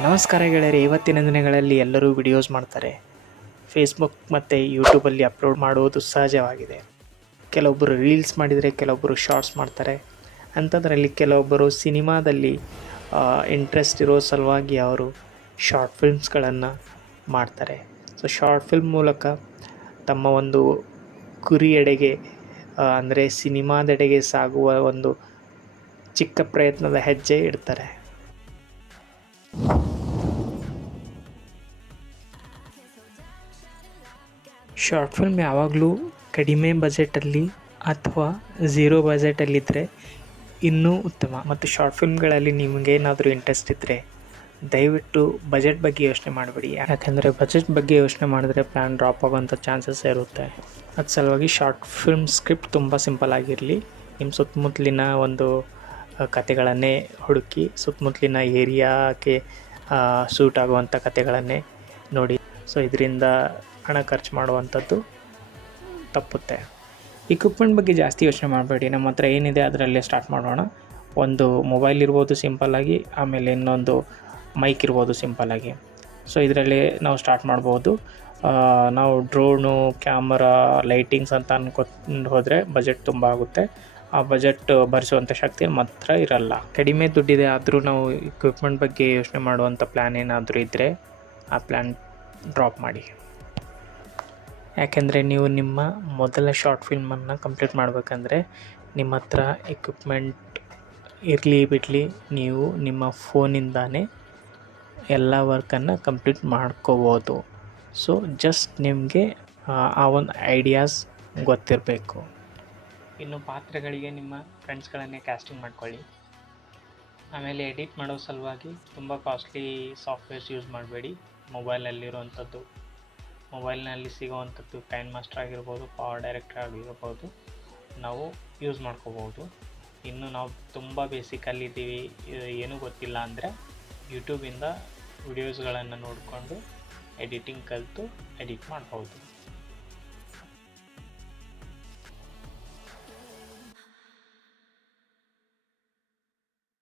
ನಮಸ್ಕಾರ ಗೆಳೆಯರೆ, ಇವತ್ತಿನ ದಿನಗಳಲ್ಲಿ ಎಲ್ಲರೂ ವಿಡಿಯೋಸ್ ಮಾಡ್ತಾರೆ. ಫೇಸ್ಬುಕ್ ಮತ್ತು ಯೂಟ್ಯೂಬಲ್ಲಿ ಅಪ್ಲೋಡ್ ಮಾಡುವುದು ಸಹಜವಾಗಿದೆ. ಕೆಲವೊಬ್ಬರು ರೀಲ್ಸ್ ಮಾಡಿದರೆ, ಕೆಲವೊಬ್ಬರು ಶಾರ್ಟ್ಸ್ ಮಾಡ್ತಾರೆ. ಅಂಥದ್ರಲ್ಲಿ ಕೆಲವೊಬ್ಬರು ಸಿನಿಮಾದಲ್ಲಿ ಇಂಟ್ರೆಸ್ಟ್ ಇರೋ ಸಲುವಾಗಿ ಅವರು ಶಾರ್ಟ್ ಫಿಲ್ಮ್ಸ್ಗಳನ್ನು ಮಾಡ್ತಾರೆ. ಸೊ ಶಾರ್ಟ್ ಫಿಲ್ಮ್ ಮೂಲಕ ತಮ್ಮ ಒಂದು ಗುರಿಯೆಡೆಗೆ ಅಂದರೆ ಸಿನಿಮಾದೆಡೆಗೆ ಸಾಗುವ ಒಂದು ಚಿಕ್ಕ ಪ್ರಯತ್ನದ ಹೆಜ್ಜೆ ಇಡ್ತಾರೆ. ಶಾರ್ಟ್ ಫಿಲ್ಮ್ ಯಾವಾಗಲೂ ಕಡಿಮೆ ಬಜೆಟಲ್ಲಿ ಅಥವಾ ಝೀರೋ ಬಜೆಟಲ್ಲಿದ್ದರೆ ಇನ್ನೂ ಉತ್ತಮ. ಮತ್ತು ಶಾರ್ಟ್ ಫಿಲ್ಮ್ಗಳಲ್ಲಿ ನಿಮಗೇನಾದರೂ ಇಂಟ್ರೆಸ್ಟ್ ಇದ್ದರೆ ದಯವಿಟ್ಟು ಬಜೆಟ್ ಬಗ್ಗೆ ಯೋಚನೆ ಮಾಡಬೇಡಿ. ಯಾಕೆಂದರೆ ಬಜೆಟ್ ಬಗ್ಗೆ ಯೋಚನೆ ಮಾಡಿದ್ರೆ ಪ್ಲ್ಯಾನ್ ಡ್ರಾಪ್ ಆಗೋವಂಥ ಚಾನ್ಸಸ್ ಇರುತ್ತೆ. ಅದು ಸಲುವಾಗಿ ಶಾರ್ಟ್ ಫಿಲ್ಮ್ ಸ್ಕ್ರಿಪ್ಟ್ ತುಂಬ ಸಿಂಪಲ್ ಆಗಿರಲಿ. ನಿಮ್ಮ ಸುತ್ತಮುತ್ತಲಿನ ಒಂದು ಕತೆಗಳನ್ನೇ ಹುಡುಕಿ ಸುತ್ತಮುತ್ತಲಿನ ಏರಿಯಾಕ್ಕೆ ಸೂಟ್ ಆಗುವಂಥ ಕತೆಗಳನ್ನೇ ನೋಡಿ. ಸೊ ಇದರಿಂದ ಹಣ ಖರ್ಚು ಮಾಡುವಂಥದ್ದು ತಪ್ಪುತ್ತೆ. ಇಕ್ವಿಪ್ಮೆಂಟ್ ಬಗ್ಗೆ ಜಾಸ್ತಿ ಯೋಚನೆ ಮಾಡಬೇಡಿ. ನಮ್ಮ ಹತ್ರ ಏನಿದೆ ಅದರಲ್ಲೇ ಸ್ಟಾರ್ಟ್ ಮಾಡೋಣ. ಒಂದು ಮೊಬೈಲ್ ಇರ್ಬೋದು ಸಿಂಪಲ್ಲಾಗಿ, ಆಮೇಲೆ ಇನ್ನೊಂದು ಮೈಕ್ ಇರ್ಬೋದು ಸಿಂಪಲ್ಲಾಗಿ. ಸೊ ಇದರಲ್ಲಿ ನಾವು ಸ್ಟಾರ್ಟ್ ಮಾಡ್ಬೋದು. ನಾವು ಡ್ರೋನು, ಕ್ಯಾಮರಾ, ಲೈಟಿಂಗ್ಸ್ ಅಂತ ಅನ್ಕೊಂಡು ಹೋದರೆ ಬಜೆಟ್ ತುಂಬ ಆಗುತ್ತೆ. ಆ ಬಜೆಟ್ ಭರಿಸುವಂಥ ಶಕ್ತಿ ಮಾತ್ರ ಇರಲ್ಲ. ಕಡಿಮೆ ದುಡ್ಡಿದೆ ಆದರೂ ನಾವು ಇಕ್ವಿಪ್ಮೆಂಟ್ ಬಗ್ಗೆ ಯೋಚನೆ ಮಾಡುವಂಥ ಪ್ಲ್ಯಾನ್ ಏನಾದರೂ ಇದ್ದರೆ ಆ ಪ್ಲ್ಯಾನ್ ಡ್ರಾಪ್ ಮಾಡಿ. ಯಾಕೆಂದರೆ ನೀವು ನಿಮ್ಮ ಮೊದಲ ಶಾರ್ಟ್ ಫಿಲ್ಮನ್ನು ಕಂಪ್ಲೀಟ್ ಮಾಡಬೇಕಂದ್ರೆ ನಿಮ್ಮ ಹತ್ರ ಇಕ್ವಿಪ್ಮೆಂಟ್ ಇರಲಿ ಬಿಡಲಿ, ನೀವು ನಿಮ್ಮ ಫೋನಿಂದಾನೇ ಎಲ್ಲ ವರ್ಕನ್ನು ಕಂಪ್ಲೀಟ್ ಮಾಡ್ಕೋಬೋದು. ಸೊ ಜಸ್ಟ್ ನಿಮಗೆ ಆ ಒಂದು ಐಡಿಯಾಸ್ ಗೊತ್ತಿರಬೇಕು. ಇನ್ನು ಪಾತ್ರಗಳಿಗೆ ನಿಮ್ಮ ಫ್ರೆಂಡ್ಸ್ಗಳನ್ನೇ ಕ್ಯಾಸ್ಟಿಂಗ್ ಮಾಡ್ಕೊಳ್ಳಿ. ಆಮೇಲೆ ಎಡಿಟ್ ಮಾಡೋ ಸಲುವಾಗಿ ತುಂಬ ಕಾಸ್ಟ್ಲಿ ಸಾಫ್ಟ್ವೇರ್ಸ್ ಯೂಸ್ ಮಾಡಬೇಡಿ. ಮೊಬೈಲ್ನಲ್ಲಿ ಸಿಗೋವಂಥದ್ದು ಕೈನ್ ಮಾಸ್ಟರ್ ಆಗಿರ್ಬೋದು, ಪವರ್ ಡೈರೆಕ್ಟರ್ ಆಗಿರ್ಬೋದು, ನಾವು ಯೂಸ್ ಮಾಡ್ಕೋಬೋದು. ಇನ್ನು ನಾವು ತುಂಬ ಬೇಸಿಕಲ್ಲಿದ್ದೀವಿ, ಏನೂ ಗೊತ್ತಿಲ್ಲ ಅಂದರೆ ಯೂಟ್ಯೂಬಿಂದ ವಿಡಿಯೋಸ್ಗಳನ್ನು ನೋಡಿಕೊಂಡು ಎಡಿಟಿಂಗ್ ಕಲಿತು ಎಡಿಟ್ ಮಾಡ್ಬೋದು.